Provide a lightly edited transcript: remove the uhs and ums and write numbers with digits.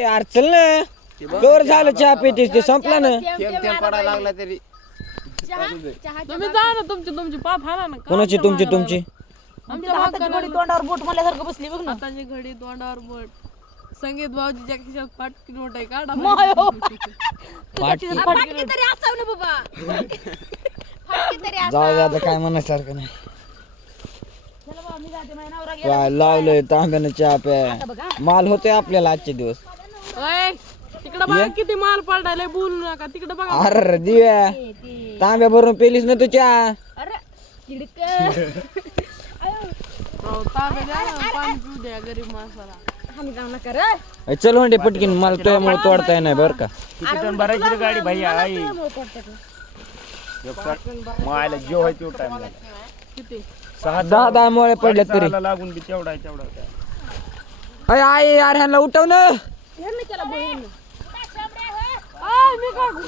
यार चल ना कवर झालं चहा पितेस ते संपला ना पडायला लागला तरी तुम्ही जा ना तुमची पाप हाना ना कोणाची तुमची आमच्या हाताची घडी तोंडावर बोट म्हणल्यासारखं बसली बघ ना. हाताची घडी तोंडावर बोट संगीत भाऊजीच्या खिशात फाटकी नोट आहे काढा फाटकी तरी असाव ना बाबा फाटकी तरी जाऊ दे आता काय म्हणायसारखं नाही चला बाबा, मी जाते, माझा नवरा गेला. काय लावलंय तांब्यानं चहा प्या माल होतोय आपल्याला आजचे दिवस ओय, तिकडं बघा किती माल पडलाय बोलू नका तिकडं बघा अरे दिव्या तांब्या भरून पेलीस ना तू चहा अरे किडक ताब्या द्या ना, पाणी पिऊ द्या गरीब माणसाला आम्ही जाऊ नका रे ए, चल म्हणते पटकीन मला तुझ्यामुळे तोडता येणार बरं का किती टन भरायची रे गाडी भाई आई मायला जीव आहे तो टाइम किती 10 मुळे पडले तरी लागून बी तेवढा अय आई यार ह्यांना उठव ना मी काय करू